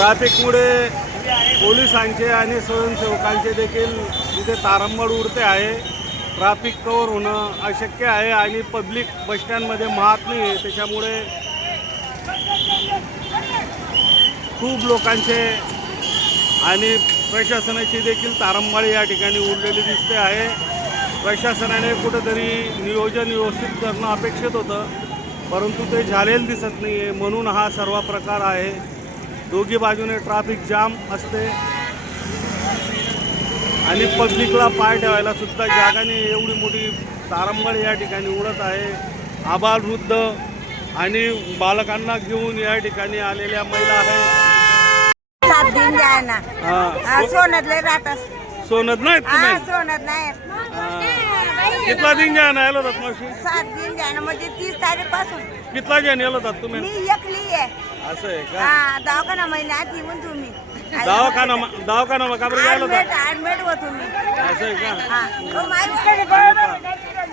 ट्रॅफिकमुळे पोलिसांचे आणि स्वयंसेवकांचे देखील तिथे तारंबळ उडते आहे. ट्रॅफिक कवर होणं अशक्य आहे आणि पब्लिक बसस्टँडमध्ये माहत नाही आहे. त्याच्यामुळे खूप लोकांचे आणि प्रशासनाची देखील तारंबळ या ठिकाणी उडलेली दिसते आहे. प्रशासनाने कुठंतरी नियोजन व्यवस्थित करणं अपेक्षित होतं परंतु ते झालेलं दिसत नाही आहे म्हणून हा सर्व प्रकार आहे. दोघी बाजूने ट्रॅफिक जाम असते. आणि पब्लिकला पाय ठेवायला सुद्धा जागा नाही एवढी मोठी तारंबळ या ठिकाणी उडत आहे. आबाल वृद्ध आणि बालकांना घेऊन या ठिकाणी आलेल्या महिला आहेत. सात दिन द्या ना सोनतले राहतात. सोनत नाहीत हा तुम्ही सोनत नाही. कितला दिन ज्या यायला होतात मावशी? सात दिन ना म्हणजे तीस तारीखपासून कितला ज्या यायला होतात तुम्ही? मी एकली आहे. असं आहे का? हा दवाखाना महिन्यात येऊन तुम्ही. दवाखाना दवाखाना का बरं यायला ऍडमिट होतात ऍडमिट हो तुम्ही. असं आहे का? हा.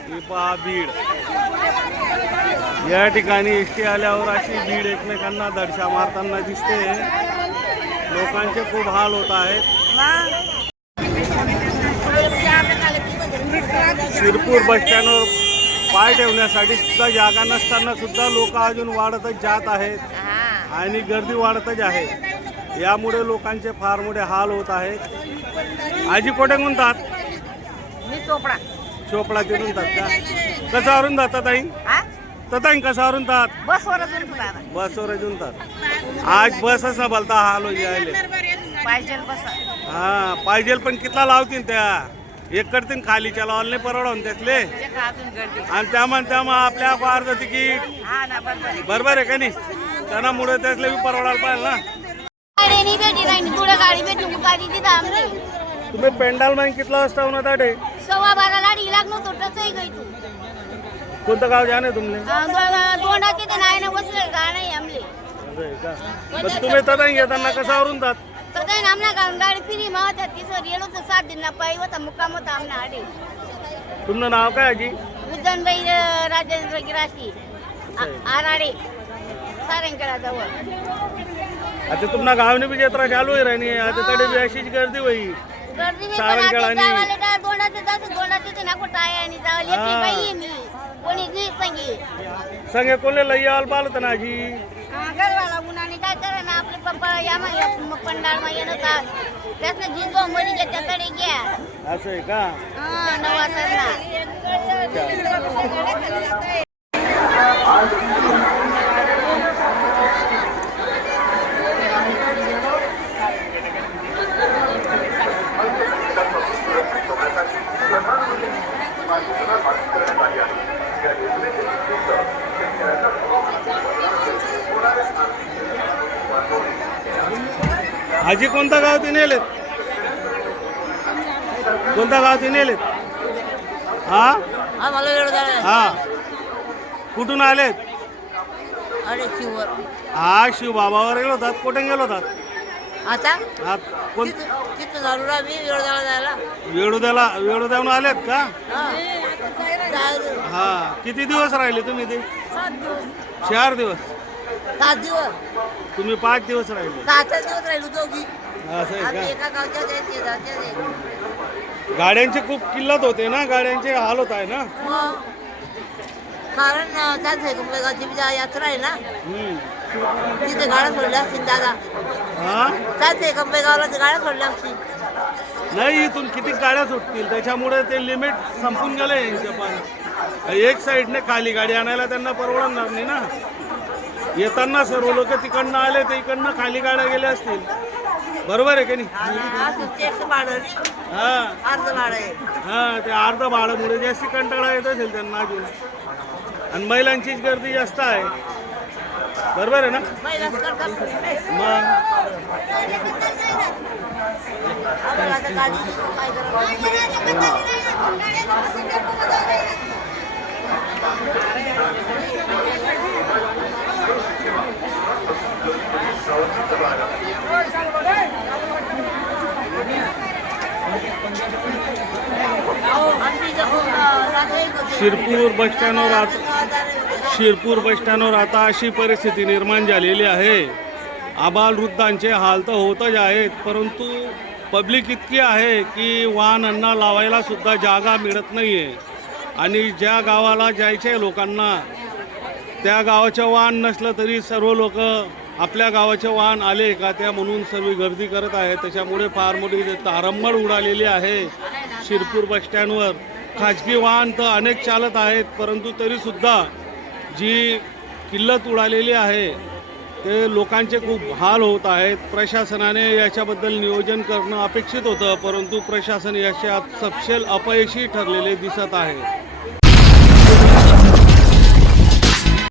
हे हे पहा बीड या ठिकाणी एस टी आल्यावर अशी भीड एकमेकांना दडशा मारताना दिसते. लोकांचे खूप हाल होत आहेत. शिरपूर बस स्टँडवर पाय ठेवण्यासाठी सुद्धा जागा नसताना सुद्धा लोक अजून वाढतच जात आहेत. आणि गर्दी वाढतच आहे. यामुळे लोकांचे फार मोठे हाल होत आहेत. आजी कोठे म्हणतात मी चोपडा. चोपडा तिथून का? कसावरून जातात आई हा? तताई कसावरून जात बसवर बसवर अजून जात आज बसच ना बोलता हाल हो यायले. पाहिजे बसा. हा पाहिजे पण कितला लावतील त्या? एक करतील खालीच्या लावले नाही परवडून त्यातले. आणि त्यामुळे त्यामुळे आपल्या तिकीट. हा ना बरोबर बरोबर आहे का नाही? त्यामुळे त्यातले बी परवडायला पाहिजे ना. तुम्ही पेंडाल मग कितला वाजता होणार ताडे सव्वा बारा लाडी लागलो तो टचही गई तू कोणतं गाव जाणे तुमले? ते नाही ना बसले का नाही आमले. का? तुम्ही तदाई घेताना कसावरून जात? काही आमना गाऊन गाडी फिरी मावत तिसर गेलो तर सात दिन पायी होता मुक्काम होता आमना आडे. तुमचं नाव काय आजी? उज्जैनबाई राजेंद्र गिराशी. आराडे. सारंगेळाजवळ आता तुम्हाला गावने बी जत्रा चालू आहे राणी. आता तडे बी अशीच गर्दी होई. गर्दी मी पण सारंगखेळ आता आणि- जावाले तर दोंडाचे जात दोंडाचे ते नाको टाय आणि जावले एकटी हा. बाई आहे मी. कोणी नाही सांगे. संगे कोले लई याल पालत ना आजी. काय करा ना आपले पप्पा या मग पंडाळ मा येणं का त्यातनं जिजो मरी त्याच्याकडे घ्या असं आहे आजी कोणता गाव ते नेलेत? कोणता गाव ते नेलेत? हा? हा. कुठून आलेत? हा शिव बाबावर गेलो होतात. कुठे गेलो होतात? आता? हा कोण? तिथं झालो ना मी वेळ झाला जायला. वेळुद्याला वेळुद्याहून आलेत का? हा. हा. किती दिवस राहिले तुम्ही ते चार दिवस. सात दिवस. तुम्ही पाच दिवस राहिले. सातच दिवस राहिलो दोघी. असं आम्ही एका गावच्या आहेत. गाड्यांची खूप किल्लत होते ना गाड्यांचे हाल होत आहे ना? मग कारण अं, जा- यात्रा आहे ना? हम्म. तिथे गाड्या सोडल्या असतील दादा. हा? त्याच आहे कंबे गावाला ते गाड्या सोडल्या असतील. नाही इथून किती गाड्या सुटतील? त्याच्यामुळे ते लिमिट संपून गेलं यांचे पण. एक साईडने खाली गाडी आणायला त्यांना परवडणार नाही ना? येताना सर्व लोक तिकडनं आले ते इकडनं खाली गाड्या गेल्या असतील. बरोबर आहे का नाही? हा. अर्ध भाडं आहे. हा ते अर्ध भाडामुळे जास्ती कंटाळा येत असेल त्यांना अजून. आणि महिलांचीच गर्दी जास्त आहे. बरोबर आहे ना? मग आम्हाला आता गाडी काय करावं? आमची इथं खूप, अं, जागा एक होती. शिरपूर बस स्टँडवर आता शिरपूर बसस्टँडवर आता अशी परिस्थिती निर्माण झालेली आहे. आबालवृद्धांचे हाल तर होतच आहेत परंतु पब्लिक इतकी आहे की वाहनांना लावायला सुद्धा जागा मिळत नाही आहे आणि ज्या गावाला जायचे लोकांना त्या गावाचं वाहन नसलं तरी सर्व लोक आपल्या गावाचे वाहन आले का त्या म्हणून सर्व गर्दी करत आहे त्याच्यामुळे फार मोठी तारंबळ उडालेली आहे शिरपूर बसस्टँडवर खाजगी वाहन तर अनेक चालत आहेत परंतु तरीसुद्धा जी किल्लत उडालेली आहे ते लोकांचे खूप हाल होत आहेत. प्रशासनाने याच्याबद्दल नियोजन करणं अपेक्षित होतं परंतु प्रशासन याच्यात सपशेल अपयशी ठरलेले दिसत आहे.